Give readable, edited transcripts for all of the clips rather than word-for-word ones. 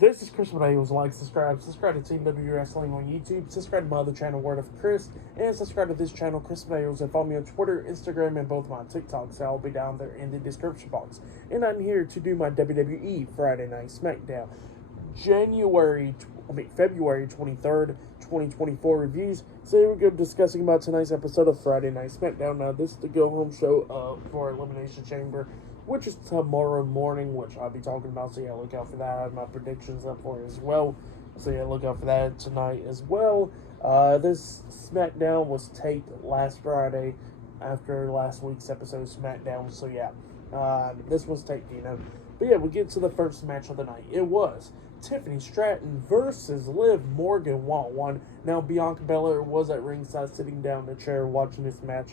This is Chris Medeiros. Like, subscribe to Team W Wrestling on YouTube, subscribe to my other channel, Word of Chris, and subscribe to this channel, Chris Medeiros, and follow me on Twitter, Instagram, and both my TikToks. I'll be down there in the description box. And I'm here to do my WWE Friday Night SmackDown February 23rd, 2024 reviews. So here we go discussing about tonight's episode of Friday Night SmackDown. Now, this is the go-home show for Elimination Chamber, which is tomorrow morning, which I'll be talking about. So yeah, look out for that. I have my predictions up for it as well. So yeah, look out for that tonight as well. This SmackDown was taped last Friday after last week's episode of SmackDown. So yeah, this was taped, But yeah, we get to the first match of the night. It was Tiffany Stratton versus Liv Morgan 1-on-1. Now, Bianca Belair was at ringside sitting down in a chair watching this match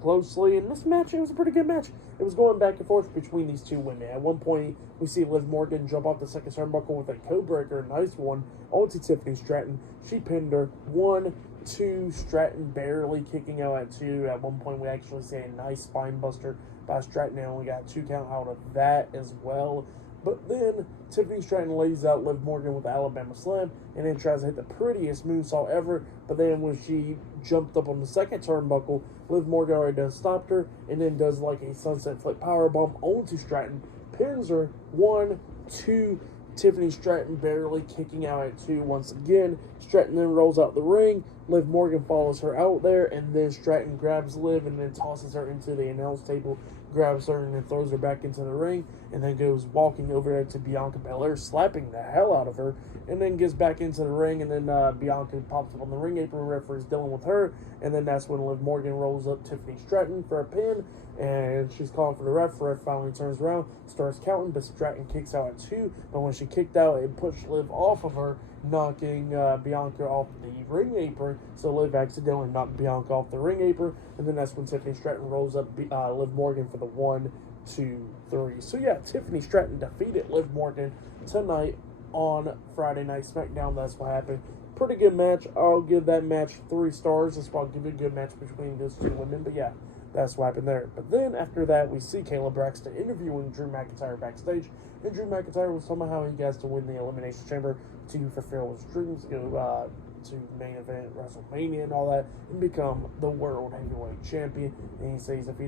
closely. And this match, it was a pretty good match. It was going back and forth between these two women. At one point, we see Liv Morgan jump off the second turnbuckle with a codebreaker, a nice one, onto Tiffany Stratton. She pinned her. 1, 2, Stratton barely kicking out at 2. At one point, we actually see a nice spine buster by Stratton, and we got 2 count out of that as well. But then Tiffany Stratton lays out Liv Morgan with the Alabama Slam and then tries to hit the prettiest moonsault ever. But then when she jumped up on the second turnbuckle, Liv Morgan already done stopped her and then does like a sunset flip powerbomb onto Stratton. Pins her. 1, 2, Tiffany Stratton barely kicking out at 2 once again. Stratton then rolls out the ring. Liv Morgan follows her out there, and then Stratton grabs Liv and then tosses her into the announce table, grabs her and then throws her back into the ring, and then goes walking over there to Bianca Belair, slapping the hell out of her, and then gets back into the ring, and then Bianca pops up on the ring apron, referee's dealing with her, and then that's when Liv Morgan rolls up Tiffany Stratton for a pin, and she's calling for the ref. The ref finally turns around, starts counting, but Stratton kicks out at 2, but when she kicked out, it pushed Liv off of her, knocking Bianca off the ring apron, so Liv accidentally knocked Bianca off the ring apron, and then that's when Tiffany Stratton rolls up Liv Morgan for the 1, 2, 3. So yeah, Tiffany Stratton defeated Liv Morgan tonight on Friday Night SmackDown. That's what happened. Pretty good match. I'll give that match 3 stars. That's probably give it a good match between those two women, but yeah, that's what happened there. But then after that, we see Kayla Braxton interviewing Drew McIntyre backstage, and Drew McIntyre was talking about how he has to win the Elimination Chamber to fulfill his dreams, to main event WrestleMania and all that, and become the World Heavyweight Champion. And he says if he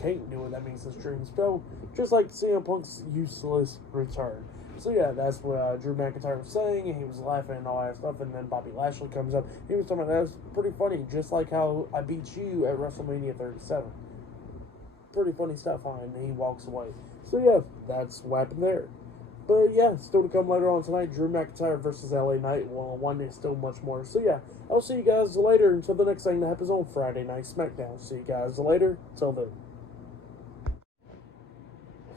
can't do it, that means his dreams failed, just like CM Punk's useless return. So yeah, that's what Drew McIntyre was saying, and he was laughing and all that stuff, and then Bobby Lashley comes up. He was talking about that was pretty funny, just like how I beat you at WrestleMania 37. Pretty funny stuff, huh? And he walks away. So yeah, that's what happened there. But yeah, still to come later on tonight, Drew McIntyre versus LA Knight 1-on-1. There's still much more. So yeah, I'll see you guys later until the next thing that happens on Friday Night SmackDown. See you guys later. Till then.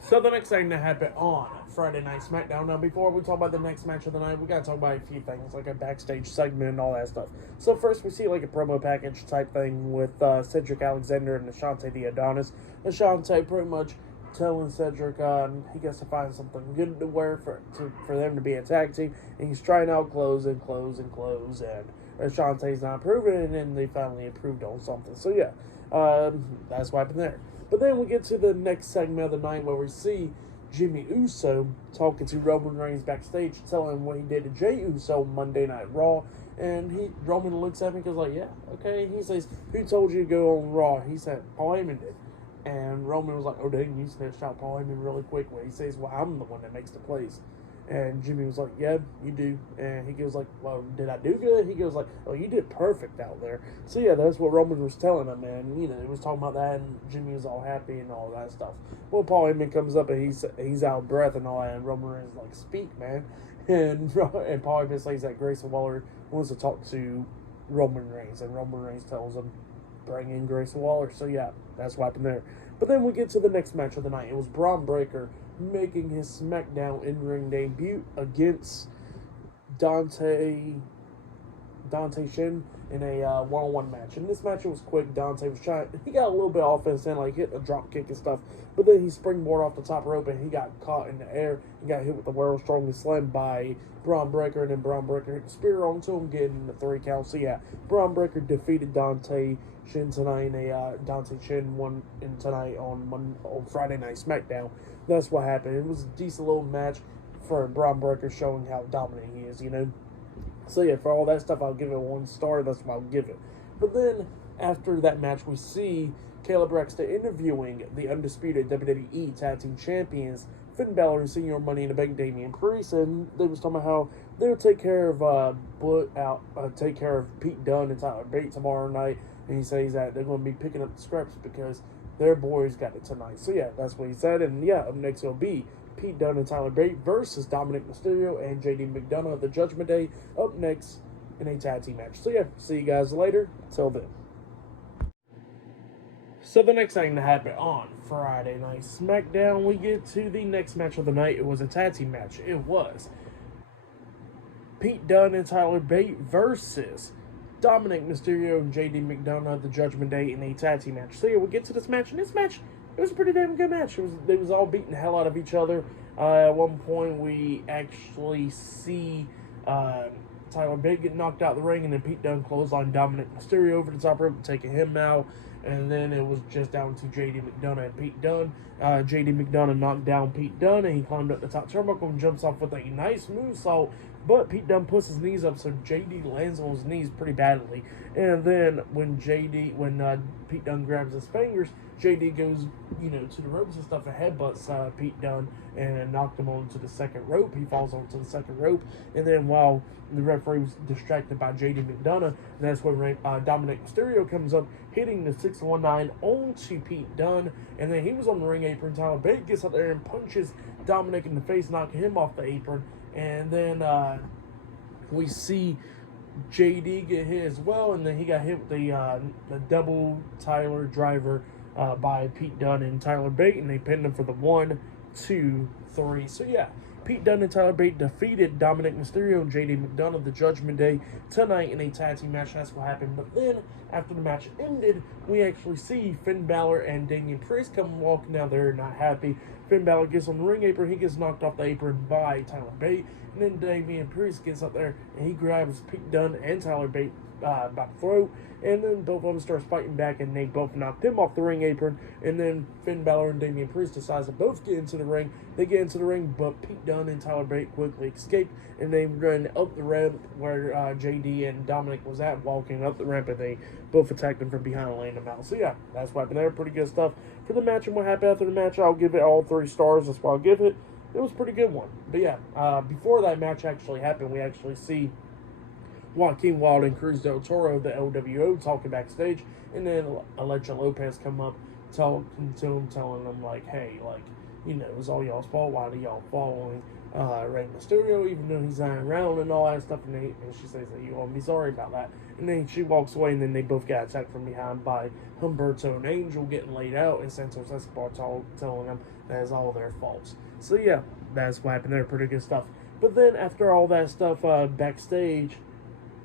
So the next thing that happened on Friday Night SmackDown. Now, before we talk about the next match of the night, we gotta talk about a few things, like a backstage segment and all that stuff. So first, we see like a promo package type thing with Cedric Alexander and Ashante the Adonis. Ashante pretty much telling Cedric he gets to find something good to wear for them to be a tag team, and he's trying out clothes, and Ashante's not approving it, and then they finally approved on something. So yeah, that's what happened there. But then we get to the next segment of the night where we see Jimmy Uso talking to Roman Reigns backstage, telling him what he did to Jey Uso Monday Night Raw. And Roman looks at me and goes like, yeah, okay. He says, who told you to go on Raw? He said, Paul Heyman did. And Roman was like, oh, dang, you snitched out Paul Heyman really quick. He says, well, I'm the one that makes the plays. And Jimmy was like, yeah, you do. And he goes like, well, did I do good? He goes like, oh, you did perfect out there. So yeah, that's what Roman was telling him, man. He was talking about that, and Jimmy was all happy and all that stuff. Well, Paul Heyman comes up, and he's out of breath and all that, and Roman is like, speak, man. And Paul Heyman says that Grayson Waller wants to talk to Roman Reigns, and Roman Reigns tells him, bring in Grayson Waller. So yeah, that's what happened there. But then we get to the next match of the night. It was Bron Breakker making his SmackDown in-ring debut against Dante Shin in a one-on-one match. In this match, it was quick. Dante was he got a little bit of offense and like hit a drop kick and stuff, but then he springboarded off the top rope and he got caught in the air and got hit with the world's strongest slam by Bron Breakker, and then Bron Breakker hit the spear onto him, getting the 3 count. So yeah, Bron Breakker defeated Dante Shin tonight, and Dante Shin won tonight on Friday Night SmackDown. That's what happened. It was a decent little match. for Bron Breakker showing how dominant he is, So yeah, for all that stuff, I'll give it 1 star. That's what I'll give it. But then after that match, we see Caleb Braxton interviewing the undisputed WWE Tag Team Champions Finn Balor and Senior Money in the Bank Damian Priest, and they was talking about how they would take care of take care of Pete Dunne and Tyler Bate tomorrow night. And he says that they're going to be picking up the scraps because their boys got it tonight. So yeah, that's what he said. And yeah, up next will be Pete Dunne and Tyler Bate versus Dominic Mysterio and JD McDonough of the Judgment Day up next in a tag team match. So yeah, see you guys later. Until then. So the next thing to happen on Friday Night SmackDown, we get to the next match of the night. It was a tag team match. It was Pete Dunne and Tyler Bate versus Dominic Mysterio and JD McDonough of the Judgment Day in a tag team match. So yeah, we'll get to this match. And this match, it was a pretty damn good match. They was all beating the hell out of each other. At one point, we actually see Tyler Bate get knocked out of the ring, and then Pete Dunne clotheslined Dominic Mysterio over the top rope, taking him out. And then it was just down to JD McDonough and Pete Dunne. JD McDonough knocked down Pete Dunne, and he climbed up the top turnbuckle and jumps off with a nice moonsault. But Pete Dunne puts his knees up, so JD lands on his knees pretty badly. And then when Pete Dunne grabs his fingers, JD goes, to the ropes and stuff and headbutts Pete Dunne and knocked him onto the second rope. He falls onto the second rope. And then while the referee was distracted by JD McDonough, that's when Dominic Mysterio comes up, hitting the 619 onto Pete Dunne. And then he was on the ring apron. Tyler Bate gets up there and punches Dominic in the face, knocking him off the apron. And then we see JD get hit as well, and then he got hit with the double Tyler driver by Pete Dunne and Tyler Bate, and they pinned him for the 1, 2, 3. So yeah, Pete Dunne and Tyler Bate defeated Dominic Mysterio and JD McDonough of the Judgment Day tonight in a tag team match. That's what happened. But then, after the match ended, we actually see Finn Balor and Damian Priest come walking down there, not happy. Finn Balor gets on the ring apron. He gets knocked off the apron by Tyler Bate. And then Damian Priest gets up there, and he grabs Pete Dunne and Tyler Bate by the throat. And then both of them start fighting back, and they both knock him off the ring apron. And then Finn Balor and Damian Priest decide to both get into the ring. They get into the ring, but Pete Dunne and Tyler Bate quickly escape, and they run up the ramp where JD and Dominic was at, walking up the ramp, and they both attacked him from behind and laying him out. So yeah, that's what happened there. Pretty good stuff for the match. And what happened after the match, I'll give it all 3 stars. That's what I'll give it. It was a pretty good one. But yeah, before that match actually happened, we actually see Joaquin Wilde and Cruz del Toro, the LWO, talking backstage, and then Alexa Lopez come up talking to him, telling them, like, hey, like, it's all y'all's fault. Why do y'all following Rey Mysterio, even though he's not around and all that stuff? And she says that you ought to be sorry about that. And then she walks away, and then they both got attacked from behind by Humberto and Angel getting laid out, and Santos Escobar telling them that is all their faults. So yeah, that's what happened there. Pretty good stuff. But then after all that stuff backstage,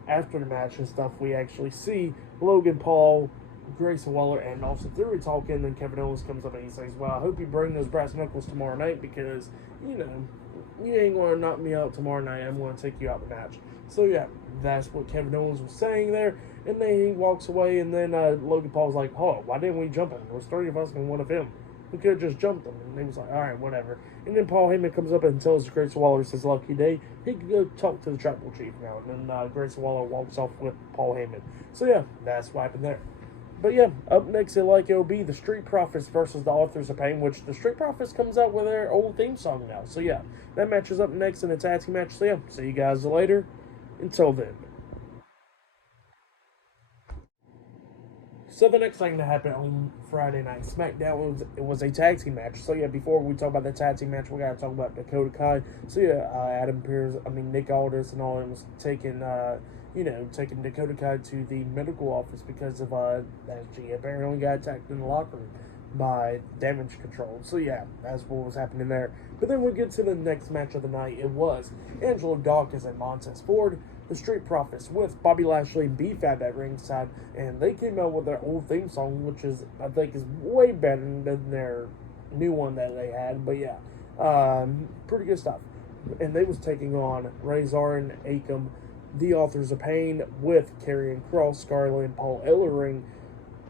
after the match and stuff, we actually see Logan Paul, Grayson Waller, and Austin Theory talking. And then Kevin Owens comes up and he says, well, I hope you bring those brass knuckles tomorrow night because, you ain't going to knock me out tomorrow night. I'm going to take you out the match. So yeah, that's what Kevin Owens was saying there. And then he walks away, and then Logan Paul's like, oh, why didn't we jump him? There was 30 of us and one of him. We could have just jumped him. And he was like, all right, whatever. And then Paul Heyman comes up and tells Grayson Waller it's his lucky day. He can go talk to the Tribal Chief now. And then Grayson Waller walks off with Paul Heyman. So yeah, that's what happened there. But yeah, up next it'll be the Street Profits versus the Authors of Pain, which the Street Profits comes out with their old theme song now. So yeah, that match is up next in a tag team match. So yeah, see you guys later. Until then. So the next thing that happened on Friday Night SmackDown was a tag team match. So yeah, before we talk about the tag team match, we gotta talk about Dakota Kai. So yeah, Nick Aldis and all them was taking Dakota Kai to the medical office because of that she apparently got attacked in the locker room by Damage Control. So yeah, that's what was happening there. But then we get to the next match of the night. It was Angelo Dawkins and Montez Ford, the Street Profits, with Bobby Lashley and B-Fab at ringside, and they came out with their old theme song, which I think is way better than their new one that they had. But yeah, pretty good stuff. And they was taking on Razor and Akam, the Authors of Pain, with Karrion Kross, Scarlett, and Paul Ellering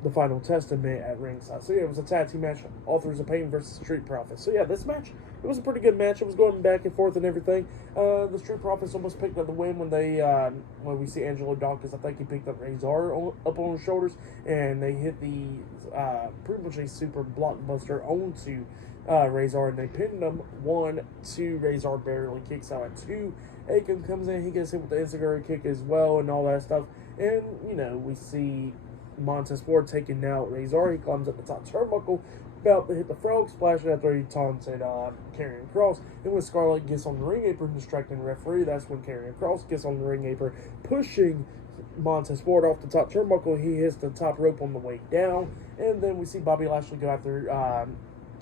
the final testament at ringside. So yeah, it was a tag team match, Authors of Pain versus Street Profits. So yeah, this match, it was a pretty good match. It was going back and forth and everything. The Street Profits almost picked up the win when we see Angelo Dawkins. I think he picked up Razor up on his shoulders, and they hit the pretty much a super blockbuster onto Razor, and they pinned him. 1, 2, Razor barely kicks out at 2. Akam comes in, he gets hit with the Enziguri kick as well, and all that stuff. And we see Montez Ford taking out Razor. He climbs up the top turnbuckle, about to hit the frog splash after he taunted Karrion Kross. And when Scarlett gets on the ring apron, distracting the referee, that's when Karrion Kross gets on the ring apron, pushing Montez Ford off the top turnbuckle. He hits the top rope on the way down. And then we see Bobby Lashley go after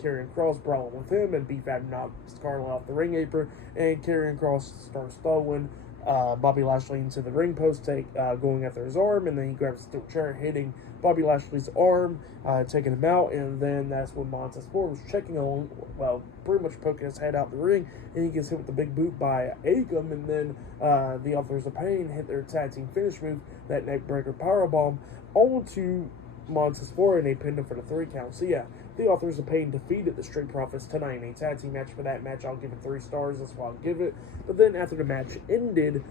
Karrion Kross, brawling with him, and B-Fab knocks Scarlett off the ring apron. And Karrion Kross starts throwing Bobby Lashley into the ring post, going after his arm, and then he grabs a steel chair, hitting Bobby Lashley's arm, taking him out. And then that's when Montez Ford was checking on, pretty much poking his head out the ring, and he gets hit with the big boot by Akam. And then the Authors of Pain hit their tag team finish move, that neckbreaker powerbomb, onto Montez Ford, and they pinned him for the 3 count. So yeah, the Authors of Pain defeated the Street Profits tonight in a tag team match. For that match, I'll give it 3 stars. That's what I'll give it. But then after the match ended,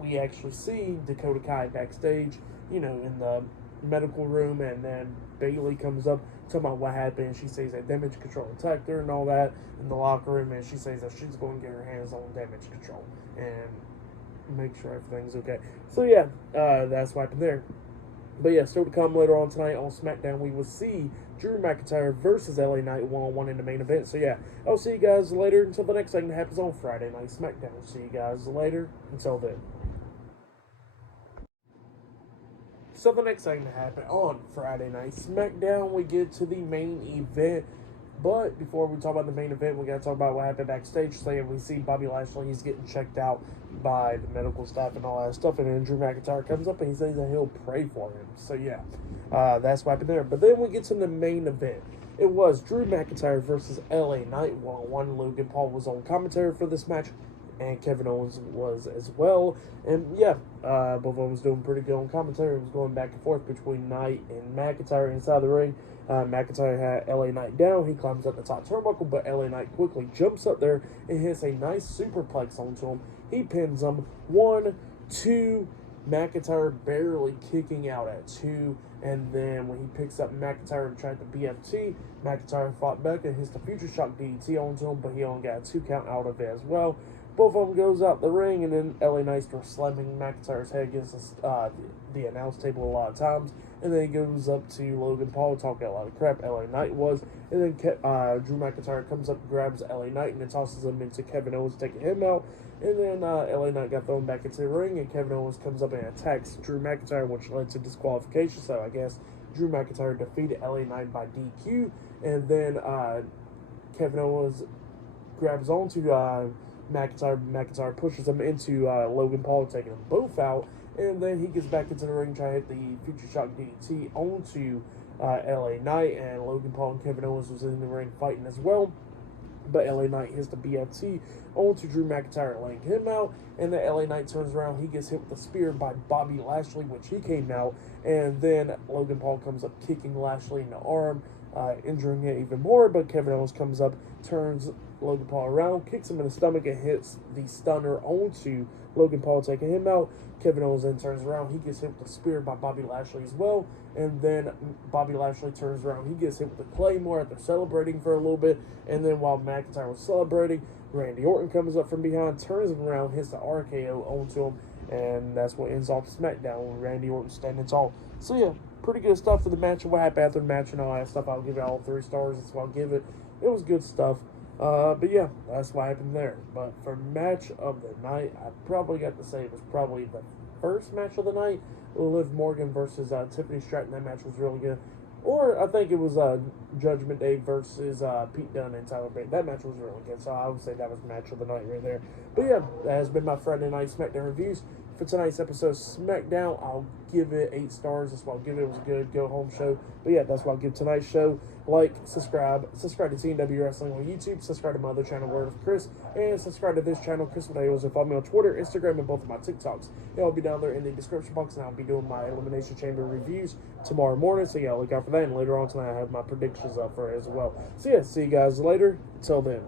we actually see Dakota Kai backstage, in the medical room, and then Bayley comes up talking about what happened. She says that Damage Control attacked her and all that in the locker room, and she says that she's going to get her hands on Damage Control and make sure everything's okay. So yeah, that's what happened there. But yeah, still to come later on tonight on SmackDown, we will see Drew McIntyre versus LA Knight 1-on-1 in the main event. So yeah, I'll see you guys later until the next thing that happens on Friday Night SmackDown. See you guys later. Until then. So the next thing to happen on Friday Night SmackDown, we get to the main event. But before we talk about the main event, we got to talk about what happened backstage. So yeah, we see Bobby Lashley, he's getting checked out by the medical staff and all that stuff. And then Drew McIntyre comes up and he says that he'll pray for him. So yeah, that's what happened there. But then we get to the main event. It was Drew McIntyre versus LA Knight 1-on-1. Logan Paul was on commentary for this match, and Kevin Owens was as well. And yeah, both of them was doing pretty good on commentary. It was going back and forth between Knight and McIntyre inside the ring. McIntyre had LA Knight down. He climbs up the top turnbuckle, but LA Knight quickly jumps up there and hits a nice superplex onto him. He pins him. 1, 2, McIntyre barely kicking out at 2. And then when he picks up McIntyre and tried the BFT, McIntyre fought back and hits the Future Shock DDT onto him, but he only got a 2 count out of it as well. Both of them goes out the ring, and then LA Knight starts slamming McIntyre's head against the announce table a lot of times. And then he goes up to Logan Paul, talking a lot of crap, LA Knight was. And then Drew McIntyre comes up and grabs LA Knight and then tosses him into Kevin Owens, taking him out. And then LA Knight got thrown back into the ring, and Kevin Owens comes up and attacks Drew McIntyre, which led to disqualification. So I guess Drew McIntyre defeated LA Knight by DQ. And then Kevin Owens grabs onto McIntyre. McIntyre pushes him into Logan Paul, taking them both out. And then he gets back into the ring, trying to hit the Future Shock DDT onto LA Knight. And Logan Paul and Kevin Owens was in the ring fighting as well. But LA Knight hits the BFT onto Drew McIntyre, laying him out. And then LA Knight turns around. He gets hit with a spear by Bobby Lashley, which he came out. And then Logan Paul comes up, kicking Lashley in the arm, injuring it even more. But Kevin Owens comes up, turns Logan Paul around, kicks him in the stomach, and hits the stunner onto Logan Paul, taking him out. Kevin Owens then turns around. He gets hit with a spear by Bobby Lashley as well. And then Bobby Lashley turns around. He gets hit with a Claymore after celebrating for a little bit. And then while McIntyre was celebrating, Randy Orton comes up from behind, turns him around, hits the RKO onto him. And that's what ends off SmackDown with Randy Orton standing tall. So yeah, pretty good stuff for the match and what happened after the match and all that stuff. I'll give it all 3 stars. That's what I'll give it. It was good stuff. But yeah, that's what happened there. But for match of the night, I probably got to say it was probably the first match of the night. Liv Morgan versus Tiffany Stratton. That match was really good. Or I think it was Judgment Day versus Pete Dunne and Tyler Bate. That match was really good. So I would say that was match of the night right there. But yeah, that has been my Friday Night SmackDown reviews. for tonight's episode of SmackDown. I'll give it 8 stars. That's what I'll give it. It was a good go-home show. But yeah, that's what I'll give tonight's show. Like, subscribe to TNW Wrestling on YouTube, subscribe to my other channel, Word of Chris, and subscribe to this channel, Chris Videos, and follow me on Twitter, Instagram, and both of my TikToks. It'll be down there in the description box, and I'll be doing my Elimination Chamber reviews tomorrow morning, so yeah, look out for that, and later on tonight I have my predictions up for it as well. So yeah, see you guys later. Until then.